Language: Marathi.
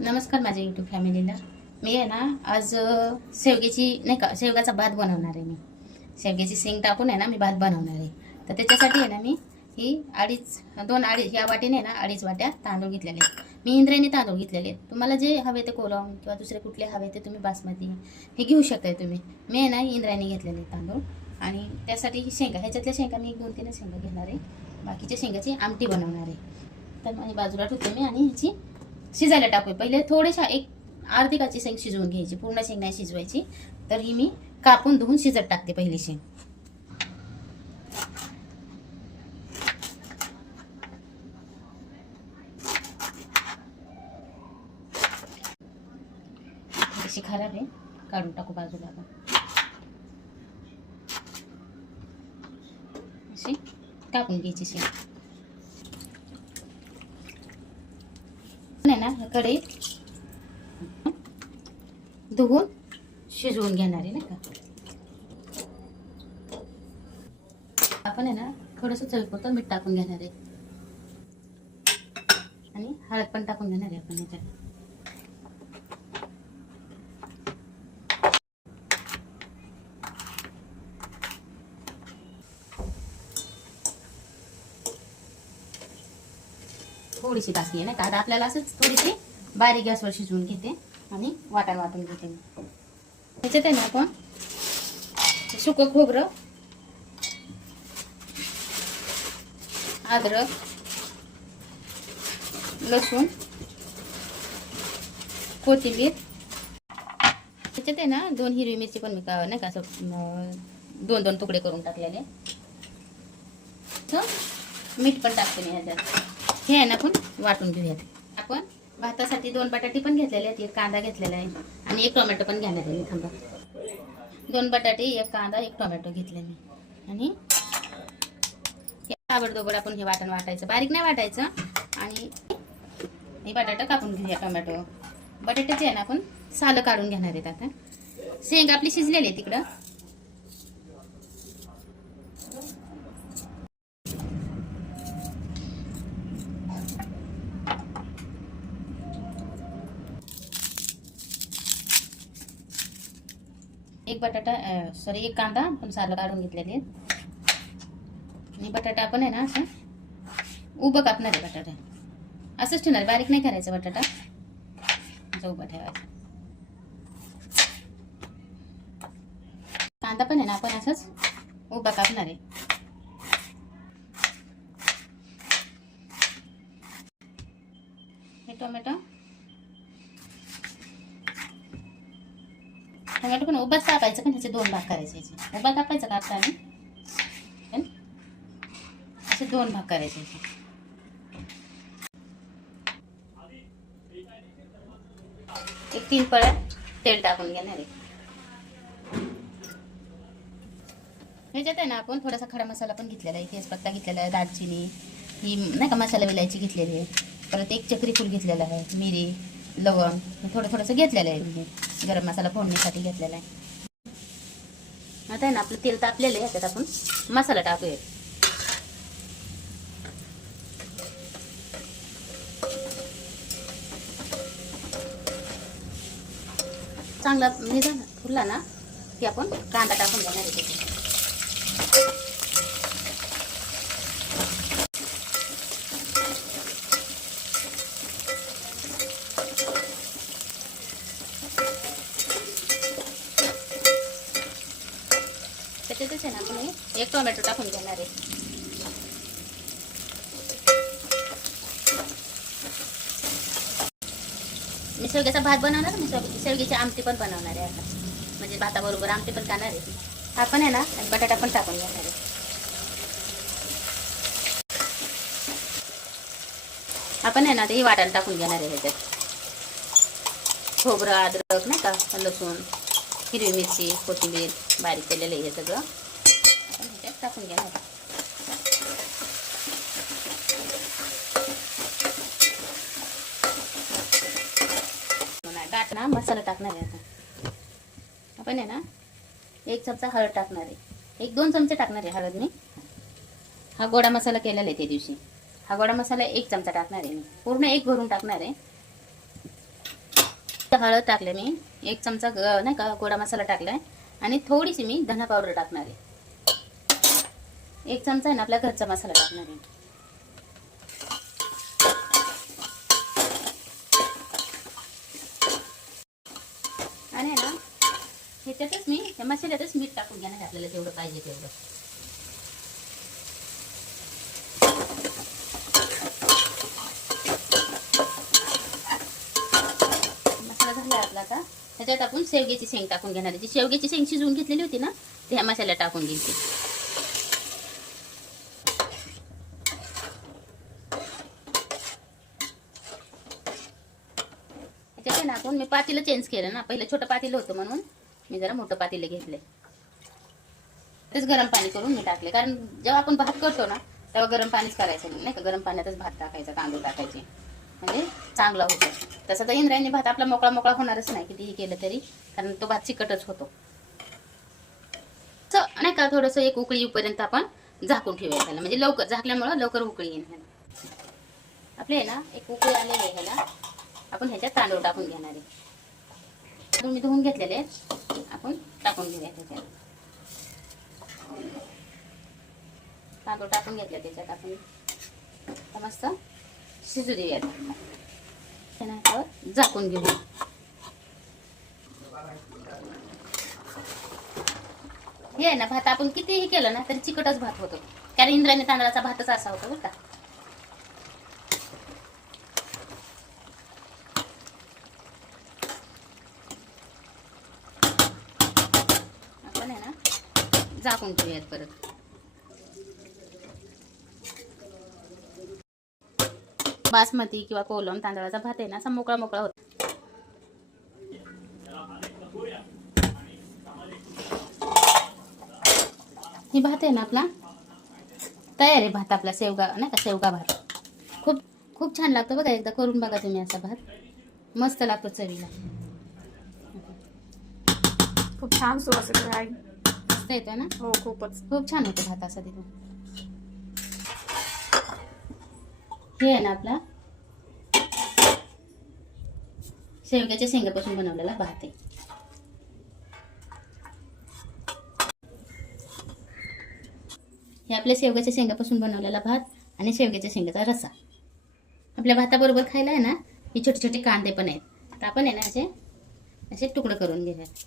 नमस्कार माझ्या यूट्यूब फॅमिलीला. मी आहे ना आज शेवग्याची नाही का शेवगाचा भात बनवणार आहे. मी शेवग्याची शेंग टाकून आहे ना मी भात बनवणार आहे. तर त्याच्यासाठी आहे ना मी ही अडीच या वाटीने ना 2.5 वाट्या तांदूळ घेतलेले. मी इंद्रायणी तांदूळ घेतलेले. तुम्हाला जे हवे ते कोलम किंवा दुसरे कुठले हवे ते तुम्ही बासमती हे घेऊ शकताय तुम्ही. मी आहे ना इंद्रायणी घेतलेले तांदूळ. आणि त्यासाठी शेंगा ह्याच्यातल्या शेंगा मी 2-3 शेंगा घेणार आहे. बाकीच्या शेंगाची आमटी बनवणार आहे. तर माझी बाजूला ठेवते मी आणि ह्याची शिजायला टाकूया. पहिले थोडेशा एक अर्धी काची शेंग शिजवून घ्यायची, पूर्ण शेंग नाही शिजवायची. तर ही मी कापून धुवून शिजत टाकते पहिली शेंग. अशी खराब आहे, काढून टाकू बाजूला. अशी कापून घ्यायची शेंग. ना कढईत धुवून शिजवून घेणार आहे नाही का. आपण आहे ना थोडंसं चवीपुरतं मीठ टाकून घेणार आहे आणि हळद पण टाकून घेणार आहे आपण ह्याच्यात. थोडीशी टाकली आहे ना का, आता आपल्याला असंच थोडीशी बारीक गॅसवर शिजवून घेते आणि वाटून घेते मी. ह्याच्यात आहे ना आपण सुकं खोबरं, अद्रक, लसूण, कोथिंबीर. ह्याच्यात आहे ना 2 हिरवी मिरची पण मी नाही का असं 2-2 तुकडे करून टाकलेले. मीठ पण टाकते मी ह्याच्यात. हे आहे ना आपण वाटून घेऊयात. आपण भातासाठी 2 बटाटे पण घेतलेले आहेत, 1 कांदा घेतलेला आहे आणि 1 टोमॅटो पण घेणार आहे. थांबा, 2 बटाटे, 1 कांदा, 1 टोमॅटो घेतले मी. आणि हे ताबडतोब आपण हे वाटण वाटायचं, बारीक नाही वाटायचं. आणि हे बटाटा कापून घेऊया. टोमॅटो बटाट्याचे आहे ना आपण सालं काढून घेणार आहेत. आता शेंग आपली शिजलेली आहे तिकडं. एक कांदा आपण सालं काढून घेतलेले आहेत. आणि बटाटा आपण आहे ना असं उभं कापणार आहे. बटाटा असंच ठेवणार, बारीक नाही करायचं. बटाटा असं उभं ठेवायचं. कांदा पण आहे ना आपण असंच उभा कापणार आहे. हे टोमॅटो पण उभाच कापायचं, पण ह्याचे 2 भाग करायचे. उभा कापायचा कापताना असे 2 भाग करायचे. एक 3 पळ्या तेल टाकून घेणार आहे. ह्याच्यात आहे ना आपण थोडासा खडा मसाला पण घेतलेला आहे. तेजपत्ता घेतलेला आहे, दालचिनी ही नाही का मसाला विलायची घेतलेली आहे. परत 1 चक्री फूल घेतलेला आहे, मिरी, लवंग थोडंसं घेतलेलं आहे. म्हणजे गरम मसाला फोडणीसाठी घेतलेला आहे. आता आहे ना आपलं तेल तापलेलं आहे, त्यात आपण मसाला टाकूया. चांगला निघाला फुलला ना की आपण कांदा टाकून घेणार आहे. त्याच्यातच आहे ना आपण 1 टोमॅटो टाकून घेणार आहे. मी शेवग्याचा भात बनवणार, मी शेवग्याची आमटी पण बनवणार आहे. आता म्हणजे भाताबरोबर आमटी पण खाणार आहे. आपण आहे ना बटाटा पण टाकून घेणार आहे. आपण आहे ना ते वाटायला टाकून घेणार आहे. ह्याच्यात खोबरं, अद्रक नाही का, लसूण, हिरवी मिरची, कोथिंबीर बारीक केलेलं आहे. हे सगळं आपण ह्याच्यात टाकून घेणार आहे. ना मसाला टाकणार आहे. आता आपण आहे ना 1 चमचा हळद टाकणार आहे. 1-2 चमचे टाकणार आहे हळद मी. हा गोडा मसाला केलेला आहे त्या दिवशी. हा गोडा मसाला 1 चमचा टाकणार आहे मी. पूर्ण 1 भरून टाकणार आहे. हळद टाकले मी, 1 चमचा नाही का गोडा मसाला टाकलाय आणि थोडीशी मी धना पावडर टाकणार आहे. 1 चमचा आहे ना आपला घरचा मसाला टाकणार आहे. आणि ना ह्याच्यातच मी त्या मसाल्यातच मीठ टाकून घेणार आहे, आपल्याला जेवढं पाहिजे तेवढं. मसाला झाला आपला का त्याच्यात आपण शेवग्याची शेंग टाकून घेणार आहे. जी शेवग्याची शेंग शिजवून घेतलेली होती ना ती ह्या मसाल्यात टाकून घ्यायची. त्याच्यात ना आपण मी पातेलं चेंज केलं ना, पहिलं छोटं पातेलं होतं म्हणून मी जरा मोठं पातेलं घेतले. तेच गरम पाणी करून मी टाकले, कारण जेव्हा आपण भात करतो ना तेव्हा गरम पाणीच करायचं नाही का, गरम पाण्यातच भात टाकायचा, तांदूळ टाकायचे म्हणजे चांगला होतो. तसं तर इंद्रायणी भात आपला मोकळा मोकळा होणारच नाही कितीही केलं तरी, कारण तो भात चिकटच होतो. नाही का थोडंसं एक उकळी येऊपर्यंत आपण झाकून ठेवायचं त्याला, म्हणजे लवकर झाकल्यामुळं लवकर उकळी येईल. आपले आहे ना एक उकळी आलेली आहे ह्याला, आपण ह्याच्यात तांदूळ टाकून घेणार आहे. तांदूळ मी धुवून घेतलेले आपण टाकून घेऊया त्याच्यात. तांदूळ टाकून घेतले त्याच्यात आपण मस्त शिजू देऊयात. त्यानंतर झाकून घेऊया. हे आहे ना भात आपण कितीही केलं ना तरी चिकटच भात होतो, कारण इंद्रायणी तांदळाचा भातच असा होतो बरं का. आपण आहे ना झाकून ठेवूयात परत. बासमती किंवा कोलम तांदळाचा भात आहे ना असा मोकळा मोकळा होतो. ही भात आहे ना आपला तयार आहे. भात आपला शेवगा नाही का, शेवगा भात खूप खूप छान लागतो बघा, एकदा करून बघा तुम्ही असा भात, मस्त लागतो चवीला. खूप छान सुवास आहे. मस्त येतो ना. हो खूपच खूप छान होतो भात असा तिथून. हे आहे ना आपला शेवग्याच्या शेंगापासून बनवलेला भात आहे. हे आपल्या शेवग्याच्या शेंगापासून बनवलेला भात आणि शेवग्याच्या शेंगाचा रस्सा. आपल्या भाताबरोबर खायला आहे ना हे छोटे छोटे कांदे पण आहेत. आता आपण आहे ना असे तुकडे करून घेऊयात.